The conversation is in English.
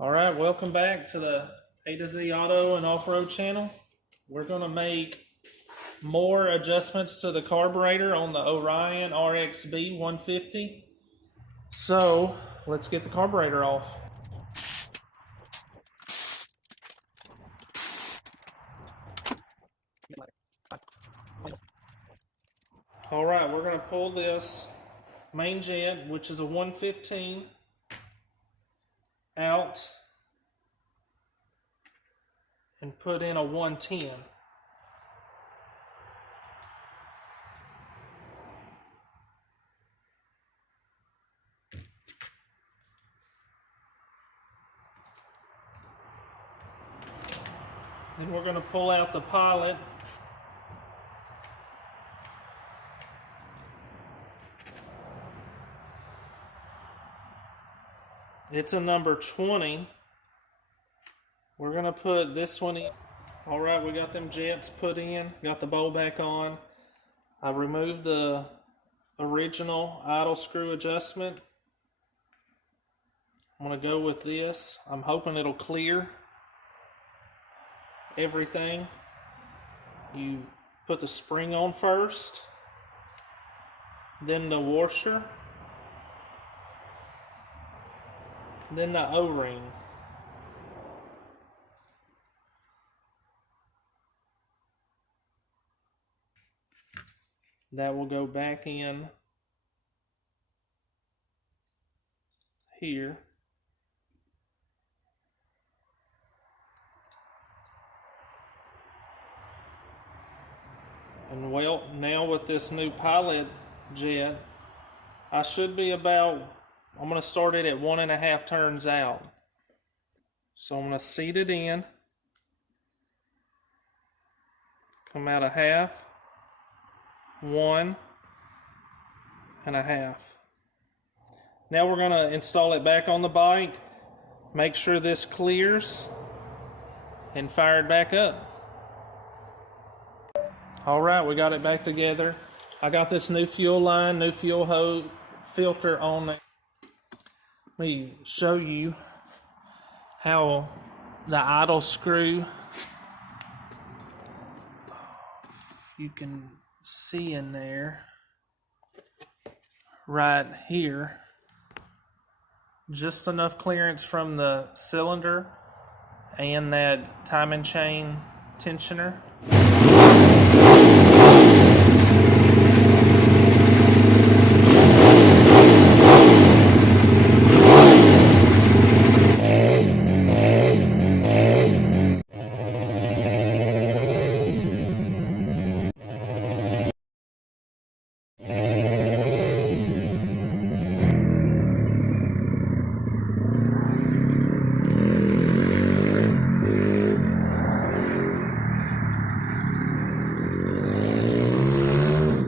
All right, welcome back to the A to Z Auto and Off-Road channel. We're going to make more adjustments to the carburetor on the Orion RXB 150. So let's get the carburetor off. All right, we're going to pull this main jet, which is a 115, out and put in a 110. Then we're going to pull out the pilot. It's a number 20. We're going to put this one in. All right, we got them jets put in. Got the bowl back on. I removed the original idle screw adjustment. I'm going to go with this. I'm hoping it'll clear everything. You put the spring on first, then the washer, then the O-ring. That will go back in here. And well, now with this new pilot jet, I should be about, I'm going to start it at 1.5 turns out. So I'm going to seat it in, come out a half, 1.5. Now we're going to install it back on the bike, make sure this clears, and fire it back up. All right, we got it back together. I got this new fuel line, new fuel hose filter on it. Let me show you how the idle screw, you can see in there right here, just enough clearance from the cylinder and that timing chain tensioner.